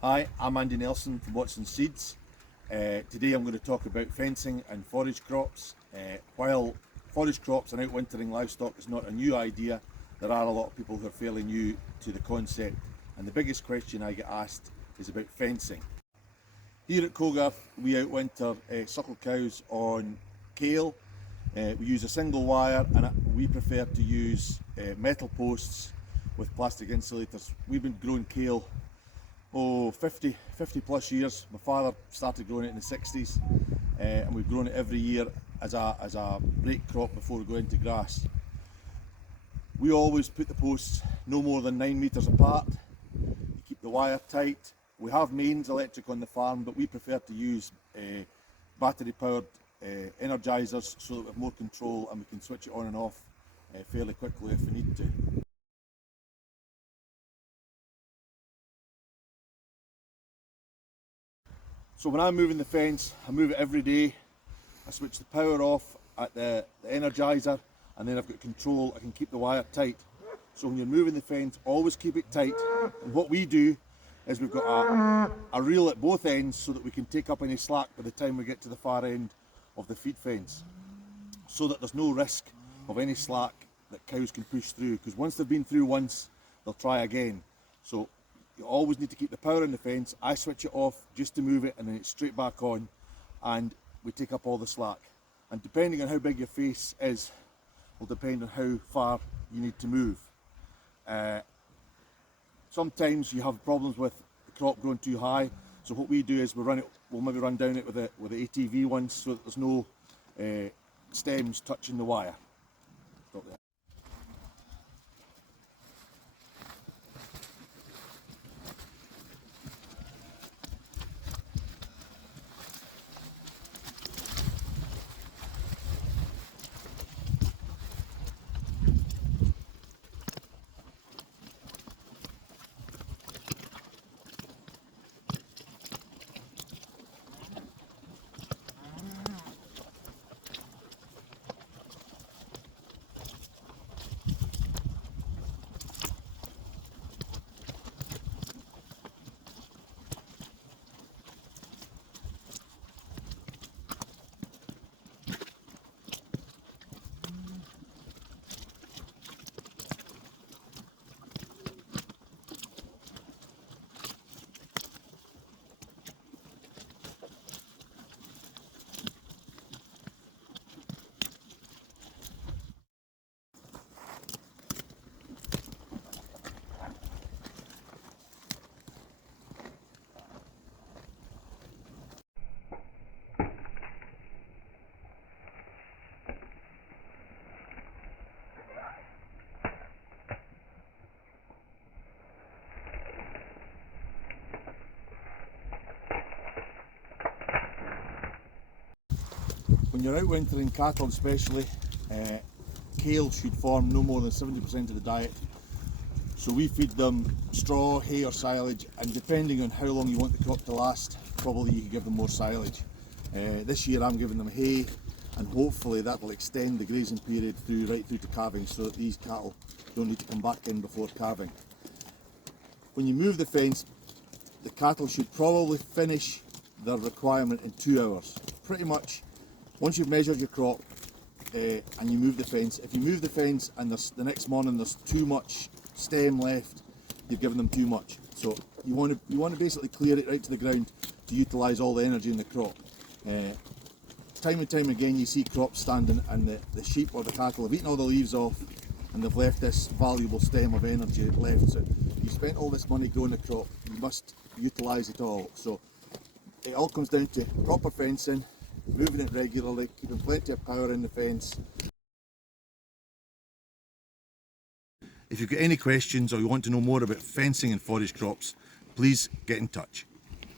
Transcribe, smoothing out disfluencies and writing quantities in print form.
Hi, I'm Andy Nelson from Watson Seeds. Today I'm going to talk about fencing and forage crops. While forage crops and outwintering livestock is not a new idea, there are a lot of people who are fairly new to the concept, and the biggest question I get asked is about fencing. Here at Cogarth we outwinter suckle cows on kale. We use a single wire, and we prefer to use metal posts with plastic insulators. We've been growing kale 50 plus years. My father started growing it in the 60s, and we've grown it every year as a break crop before we go into grass. We always put the posts no more than 9 metres apart. You keep the wire tight. We have mains electric on the farm, but we prefer to use battery powered energizers so that we have more control and we can switch it on and off fairly quickly if we need to. So when I'm moving the fence, I move it every day. I switch the power off at the energizer, and then I've got control. I can keep the wire tight. So when you're moving the fence, always keep it tight. And what we do is we've got a reel at both ends so that we can take up any slack by the time we get to the far end of the feed fence, so that there's no risk of any slack that cows can push through, because once they've been through once, they'll try again. So you always need to keep the power in the fence. I switch it off just to move it, and then it's straight back on, and we take up all the slack. And depending on how big your face is will depend on how far you need to move. Sometimes you have problems with the crop growing too high, so what we do is we'll maybe run down it with the ATV ones so that there's no stems touching the wire. Stop there. When you're outwintering cattle especially, kale should form no more than 70% of the diet. So we feed them straw, hay or silage, and depending on how long you want the crop to last, probably you can give them more silage. This year I'm giving them hay, and hopefully that will extend the grazing period right through to calving, so that these cattle don't need to come back in before calving. When you move the fence, the cattle should probably finish their requirement in 2 hours. Pretty much, once you've measured your crop and you move the fence, if you move the fence and the next morning there's too much stem left, you've given them too much. So you want to basically clear it right to the ground to utilise all the energy in the crop. Time and time again you see crops standing and the sheep or the cattle have eaten all the leaves off and they've left this valuable stem of energy left. So you spent all this money growing the crop, you must utilise it all. So it all comes down to proper fencing, moving it regularly, keeping plenty of power in the fence. If you've got any questions or you want to know more about fencing and forage crops, please get in touch.